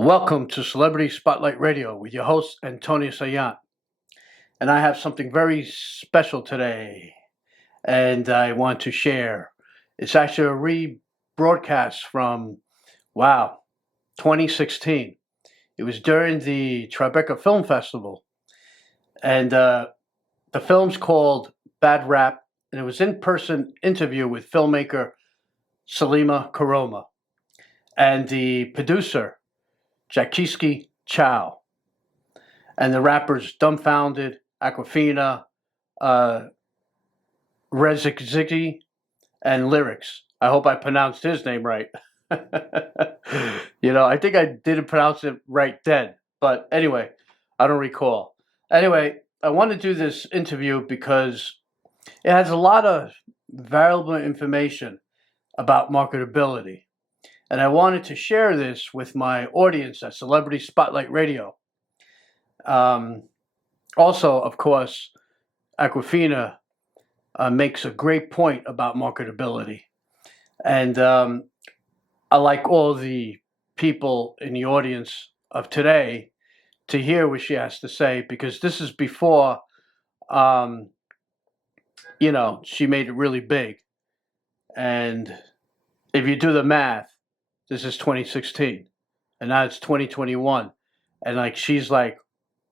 Welcome to Celebrity Spotlight Radio with your host, Antonio Saillant. And I have something very special today, and I want to share. It's actually a rebroadcast from, 2016. It was during the TRIBECA Film Festival. And the film's called BadRap, and it was in-person interview with filmmaker Salima Koroma and the producer, Jaeki, and the rappers Dumbfounded, Awkwafina, Rekstizzy, and Lyrics. I hope I pronounced his name right. I think I didn't pronounce it right then. But anyway, I don't recall. Anyway, I want to do this interview because it has a lot of valuable information about marketability. And I wanted to share this with my audience at Celebrity Spotlight Radio. Also, of course, Awkwafina makes a great point about marketability. And I like all the people in the audience of today to hear what she has to say, because this is before, she made it really big. And if you do the math, this is 2016, and now it's 2021, and she's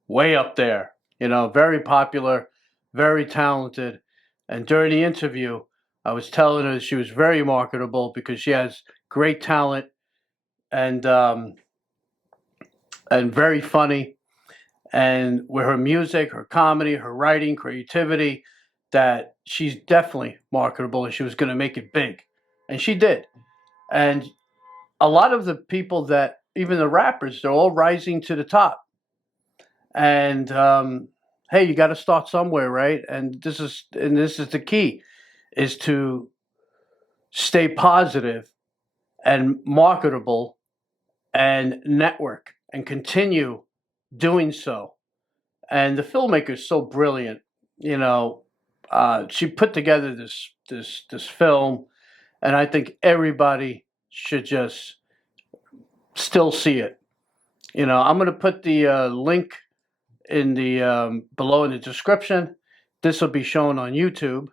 way up there, very popular, very talented. And during the interview, I was telling her she was very marketable because she has great talent and very funny, and with her music, her comedy, her writing, creativity, that she's definitely marketable, and she was going to make it big, and she did. And a lot of the people that, even the rappers, they're all rising to the top. And hey, you got to start somewhere, right? And this is the key, is to stay positive and marketable and network and continue doing so. And the filmmaker is so brilliant. She put together this film, and I think everybody should just still see it. I'm going to put the link in the below in the description. This will be shown on YouTube,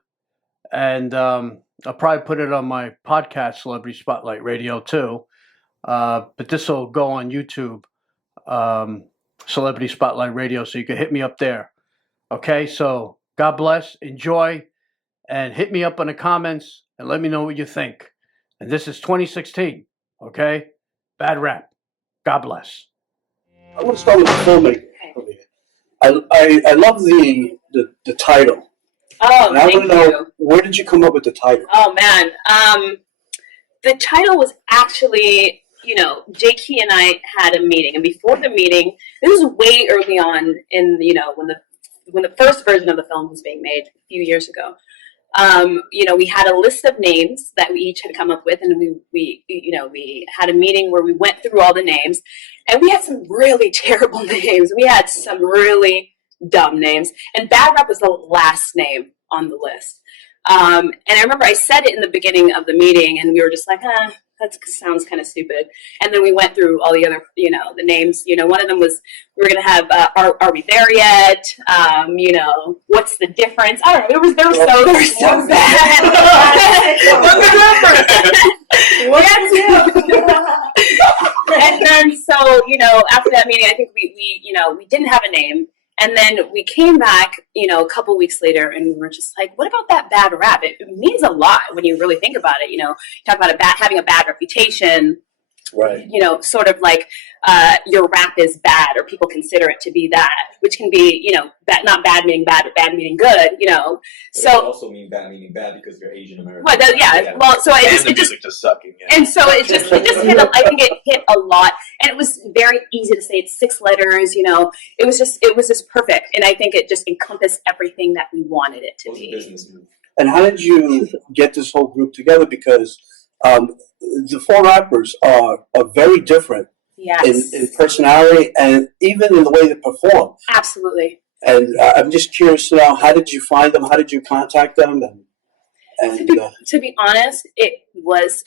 and I'll probably put it on my podcast, Celebrity Spotlight Radio, too. But this will go on YouTube, Celebrity Spotlight Radio, so you can hit me up there. Okay, so God bless, enjoy, and hit me up in the comments and let me know what you think. And this is 2016, okay? BadRap. God bless. I want to start with the filmmaker. I love the title. Oh, and I want to know, where did you come up with the title? Oh, man. The title was actually, Jaeki and I had a meeting. And before the meeting, this was way early on in, when the first version of the film was being made a few years ago. We had a list of names that we each had come up with, and we had a meeting where we went through all the names, and we had some really terrible names. We had some really dumb names, and BadRap was the last name on the list. And I remember I said it in the beginning of the meeting, and we were just like, that sounds kind of stupid. And then we went through all the other, the names. One of them was, we were going to have, are we there yet? What's the difference? I don't know. They were so bad. And then, so, after that meeting, I think we didn't have a name. And then we came back, a couple weeks later, and we were just like, what about that bad rap? It means a lot when you really think about it. Talk about having a bad reputation. Right. Sort of like your rap is bad, or people consider it to be that, which can be, not bad meaning bad, but bad meaning good, But so it also mean bad meaning bad because you're Asian American. Well, yeah. Well, so it just sucking. Yeah. And so it just hit. I think it hit a lot, and it was very easy to say. It's 6 letters. It was just perfect, and I think it just encompassed everything that we wanted it to be. Business move. And how did you get this whole group together? Because the 4 rappers are very different. Yes. In personality and even in the way they perform. Absolutely. And I'm just curious to know, how did you find them? How did you contact them? To be honest, it was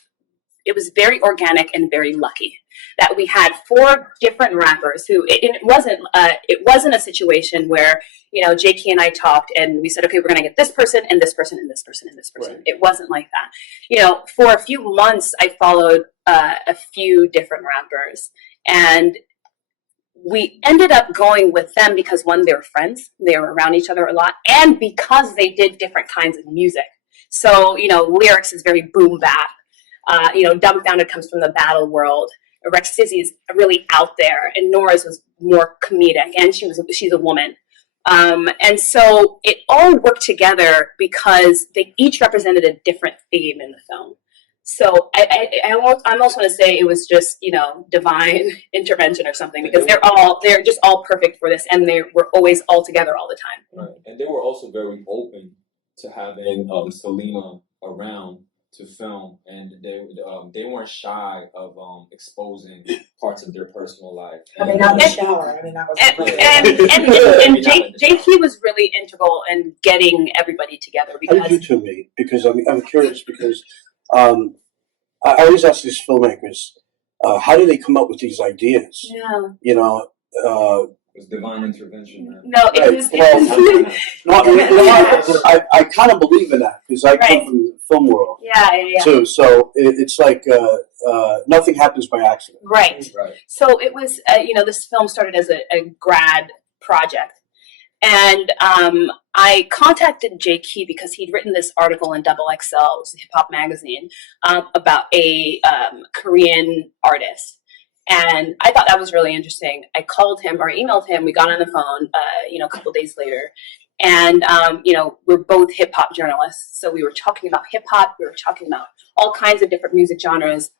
very organic and very lucky. that we had 4 different rappers who it wasn't a situation where, you know, Jaeki and I talked and we said, okay, we're going to get this person and this person and this person and this person. Right. It wasn't like that. You know, for a few months, I followed a few different rappers, and we ended up going with them because, one, they were friends, they were around each other a lot, and because they did different kinds of music. So, you know, lyrics is very boom bap. You know, Dumbfounded comes from the battle world. Rekstizzy is really out there, and Nora's was more comedic, and she's a woman. And so it all worked together because they each represented a different theme in the film. So I'm also going to say it was just, you know, divine intervention or something, because they're just all perfect for this, and they were always all together all the time. Right. And they were also very open to having Salima around to film, and they weren't shy of exposing parts of their personal life. I mean, not the shower. I mean, that was and Jaeki was really integral in getting everybody together. Because How did you two meet? Because I'm curious, because I always ask these filmmakers, how do they come up with these ideas? Yeah. You know, It was divine intervention, man. No, it Right. was. I kind of believe in that, because I come from the film world Yeah. too. So it's like nothing happens by accident. Right. Right. So it was, you know, this film started as a grad project. And I contacted Jaeki because he'd written this article in XXL, which is a hip hop magazine, about a Korean artist. And I thought that was really interesting. I called him or emailed him. We got on the phone, you know, a couple days later. And, you know, we're both hip hop journalists. So we were talking about hip hop. We were talking about all kinds of different music genres.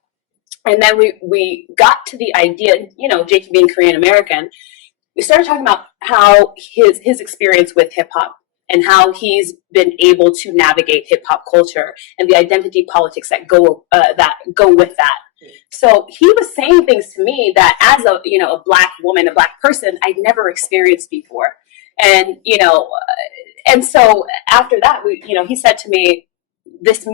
And then we got to the idea, you know, Jaeki being Korean American, we started talking about how his experience with hip hop and how he's been able to navigate hip hop culture and the identity politics that go with that. So he was saying things to me that, as a, you know, a black woman, a black person, I'd never experienced before. And, you know, and so after that, he said to me, this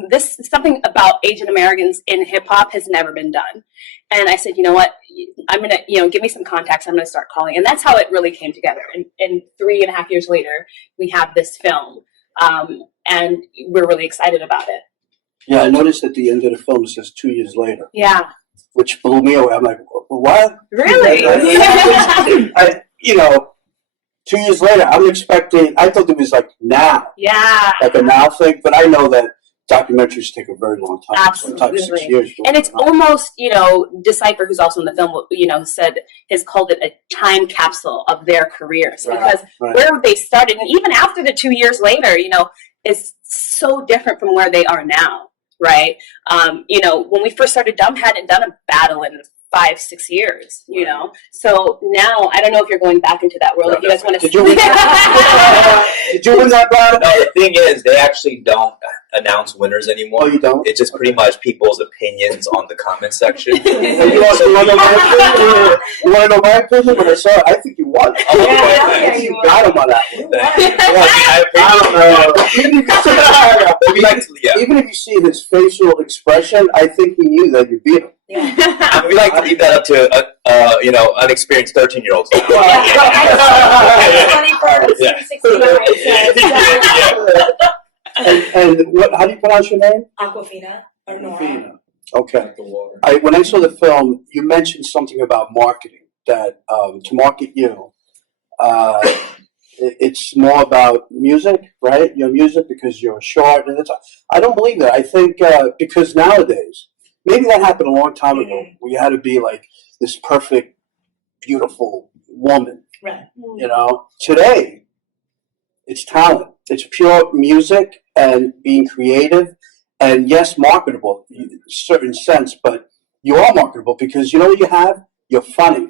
something about Asian Americans in hip hop has never been done. And I said, you know what, I'm going to, you know, give me some contacts. I'm going to start calling. And that's how it really came together. And 3.5 years later, we have this film. And we're really excited about it. Yeah, I noticed at the end of the film it says 2 years later. Yeah. Which blew me away. I'm like, what? Really? You know, 2 years later, I'm expecting, I thought it was like now. Yeah. Like a now thing, but I know that documentaries take a very long time. Absolutely. Sometimes 6 years. And it's almost, you know, Decipher, who's also in the film, you know, has called it a time capsule of their careers. Right, because where they started, and even after the 2 years later, you know, is so different from where they are now, right? You know, when we first started, Dumb hadn't done a battle in 5-6 years, you know. So now I don't know if you're going back into that world. If you guys want to. Did you win that battle? No, the thing is, they actually don't announce winners anymore. Oh, you don't? It's just pretty much people's opinions on the comment section. You want to know my opinion? You want to know my opinion? When I saw it, I think you won. Yeah, you got him on that one. Even if you see his facial expression, I think he knew that you beat him. Yeah. We like to leave that up to you know, unexperienced 13-year-olds. And what? How do you pronounce your name? Awkwafina or Nora. Awkwafina. Okay. Like the water. When I saw the film, you mentioned something about marketing. That to market you, it's more about music, right? Your music, because you're short, and I don't believe that. I think because nowadays, maybe that happened a long time ago. We had to be like this perfect, beautiful woman. Right. You know, today it's talent. It's pure music and being creative, and yes, marketable in a certain sense. But you are marketable because you know what you have. You're funny.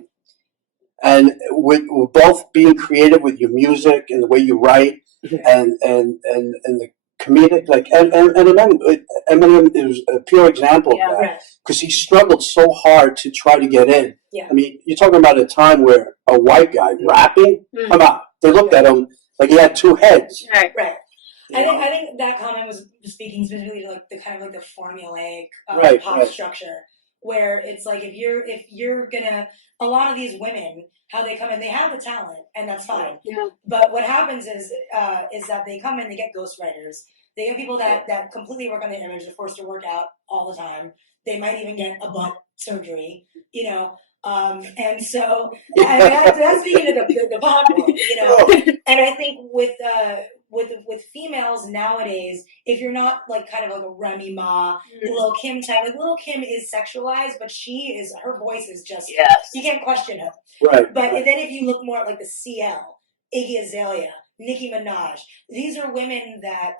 And with both being creative with your music and the way you write, and the comedic, like Eminem is a pure example of that, because he struggled so hard to try to get in. Yeah. I mean, you're talking about a time where a white guy rapping, come on, they looked at him like he had two heads. Right. I think that comment was speaking specifically to like the kind of like the formulaic pop structure, where it's like if you're gonna, a lot of these women, how they come in, they have the talent, and that's fine. Yeah. But what happens is that they come in, they get ghostwriters, they get people that completely work on the image, they're forced to work out all the time. They might even get a butt surgery, you know. And so that's speaking of the pop world, you know. And I think with females nowadays, if you're not like kind of like a Remy Ma, Lil Kim type, like Lil Kim is sexualized, but her voice is just, you can't question her. Right. But then if you look more at like the CL, Iggy Azalea, Nicki Minaj, these are women that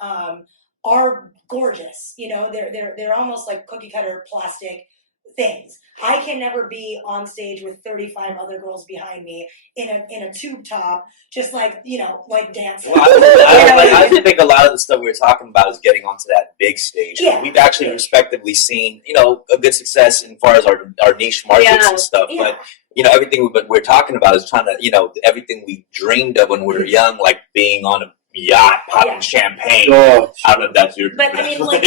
are gorgeous. You know, they're almost like cookie cutter plastic things. I can never be on stage with 35 other girls behind me in a tube top, just like, you know, like dancing. Well, I think a lot of the stuff we were talking about is getting onto that big stage. Yeah. We've actually respectively seen, you know, a good success as far as our niche markets and stuff. Yeah. But, you know, everything we're talking about is trying to, you know, everything we dreamed of when we were young, like being on a yacht, popping champagne. Oh, I don't know if that's your... But I mean, like,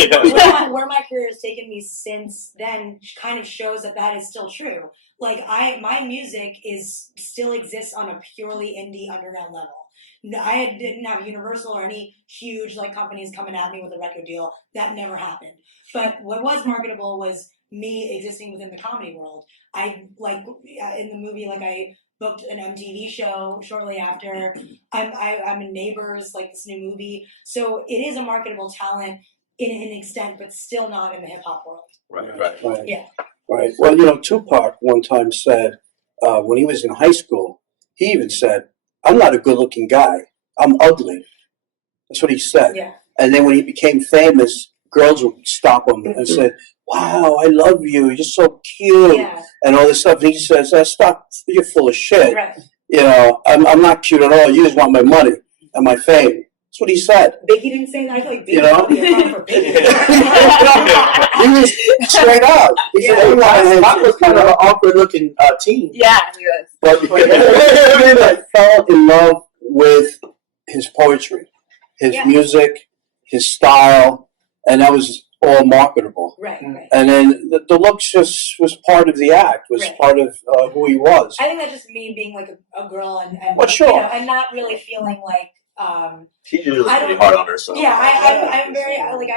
where my career has taken me since then kind of shows that is still true. Like, my music still exists on a purely indie underground level. I didn't have Universal or any huge like companies coming at me with a record deal. That never happened. But what was marketable was me existing within the comedy world. I like in the movie, like I booked an MTV show shortly after. I'm in Neighbors, like this new movie. So it is a marketable talent in an extent, but still not in the hip hop world. right. Yeah. Right. Well, you know, Tupac one time said when he was in high school, he even said, "I'm not a good-looking guy. I'm ugly." That's what he said. Yeah. And then when he became famous, girls would stop him and said, "Wow, I love you. You're so cute," and all this stuff. And he says, "Stop! You're full of shit. Right. You know, I'm not cute at all. You just want my money and my fame." That's what he said. Biggie didn't say that. I feel like Biggie You know? would be a problem for Biggie. He was straight up. He said, "Hey, Pop was kind of an awkward-looking teen. Yeah, he was. But I fell in love with his poetry, his music, his style, and that was all marketable. Right. And then the looks just was part of the act, was part of who he was. I think that's just me being like a girl and Well, sure. you know, and not really feeling like She's usually pretty hard on herself. Yeah, I'm very like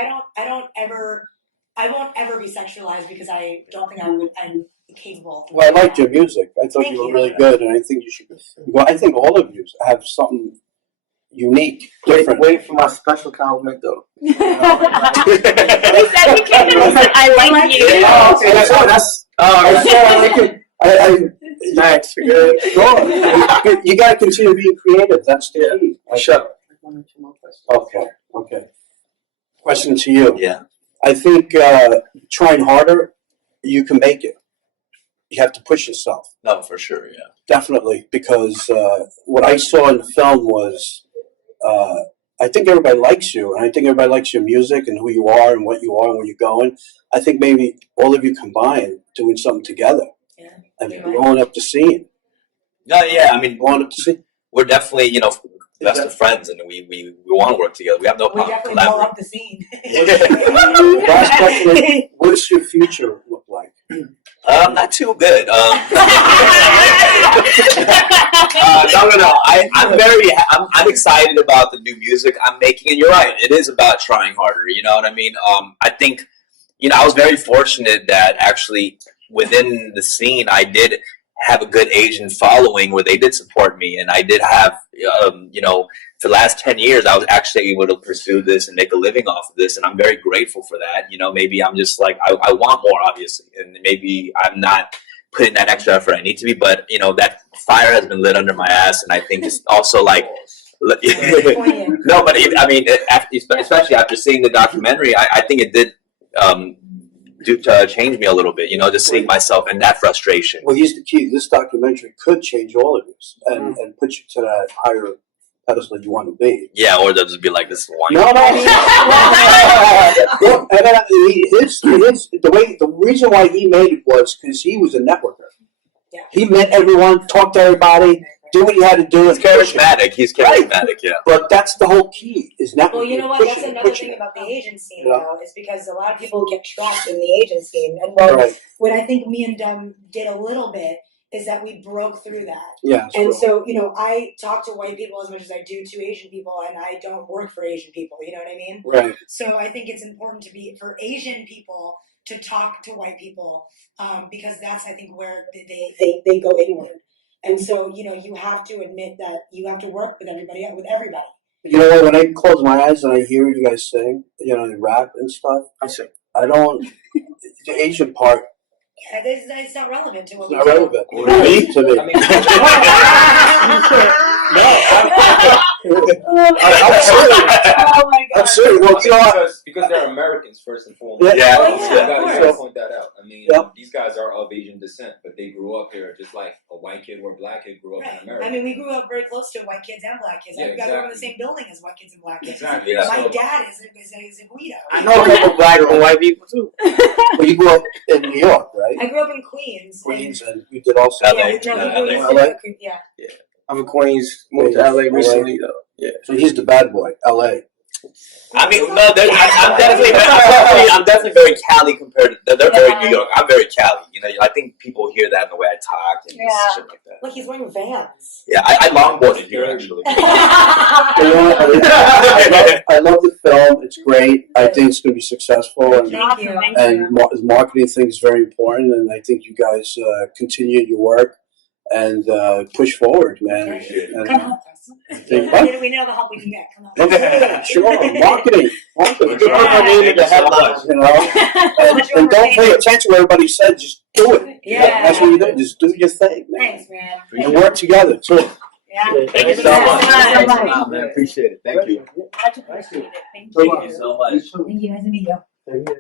I won't ever be sexualized because I don't think I'm capable. Well, I liked your music. I thought Thank you were you. really good, and I think you should. Well, I think all of you have something unique, different. Wait for my special compliment, though. He said he came in and said, "I like you." Oh, okay, that's Thanks. Sure. You got to continue being creative. That's the key. Shut up. Okay. Question to you. Yeah. I think trying harder, you can make it. You have to push yourself. No, for sure, yeah. Definitely, because what I saw in the film was, I think everybody likes you, and I think everybody likes your music and who you are and what you are and where you're going. I think maybe all of you combined doing something together and going up the scene. No, yeah, I mean, Going up the scene. we're definitely, you know, best of friends, and we want to work together. We have no We problem definitely blow collaborating. up the scene. Last question is, what's your future look like? Not too good. No. I'm excited about the new music I'm making, and you're right. It is about trying harder. You know what I mean? I think, you know, I was very fortunate that actually within the scene, I did have a good Asian following where they did support me, and I did have, you know, for the last 10 years, I was actually able to pursue this and make a living off of this, and I'm very grateful for that. You know, maybe I'm just like, I want more, obviously, and maybe I'm not putting that extra effort I need to be, but, you know, that fire has been lit under my ass, and I think it's also like, no, but I mean, especially after seeing the documentary, I think it did change me a little bit, you know, just seeing myself and that frustration. Well, here's the key. This documentary could change all of this and put you to that higher pedestal you want to be. Yeah, or they'll just be like, this is wine. No. The reason why he made it was because he was a networker. Yeah. He met everyone, talked to everybody, do what you had to do. He's charismatic. He's charismatic, yeah. But that's the whole key. Is not. Well, you know what? That's another thing about the Asian scene, though, is because a lot of people get trapped in the Asian scene. And what I think me and Dumb did a little bit is that we broke through that. Yeah. And so, you know, I talk to white people as much as I do to Asian people, and I don't work for Asian people. You know what I mean? Right. So I think it's important for Asian people to talk to white people, because that's, I think, where they go inward. And so, you know, you have to admit that you have to work with everybody. You know what? When I close my eyes and I hear you guys sing, you know, and rap and stuff, I don't. The Asian part. Yeah, it's not relevant to what It's not relevant. Really? To me. I mean, I'm serious. Oh my God. I'm serious. Well, you know what? because they're Americans first and foremost. Yeah. Oh, yeah, So of you course. gotta point that out. I mean, Yep. these guys are of Asian descent, but they grew up here just like a white kid or a black kid grew up Right. in America. I mean, we grew up very close to white kids and black kids. Yeah, I grew up in the exactly. same building as white kids and black kids. Exactly. Yeah. My So- dad is a Guido. I know a couple black and white people too. Well, you grew up in New York, right? I grew up in Queens. Queens, and you did also. LA. Yeah, LA. Yeah. I'm in Queens, moved to LA recently though. Yeah. So he's the bad boy, L.A. I mean, no, I'm definitely very Cali compared to. They're very New York. I'm very Cali. You know, I think people hear that in the way I talk and shit like that. Look, he's wearing Vans. Yeah, I longboarded here actually. You know, I love the film. It's great. I think it's going to be successful, and Thank you. the marketing thing is very important. And I think you guys continue your work and push forward, man. Appreciate it. And, Come help us. Think what? We know the help we can get. Come on. Yeah, sure. Marketing. Thank you so much. You know, and don't pay attention to what everybody said. Just do it. Yeah. That's what you do. Just do your thing, man. Thanks, man. And work together too. Yeah. Thank you so much. Wow, man, appreciate it. Thank you. Much appreciated. Thank Thank you. you so much. Thank you. Nice to meet you.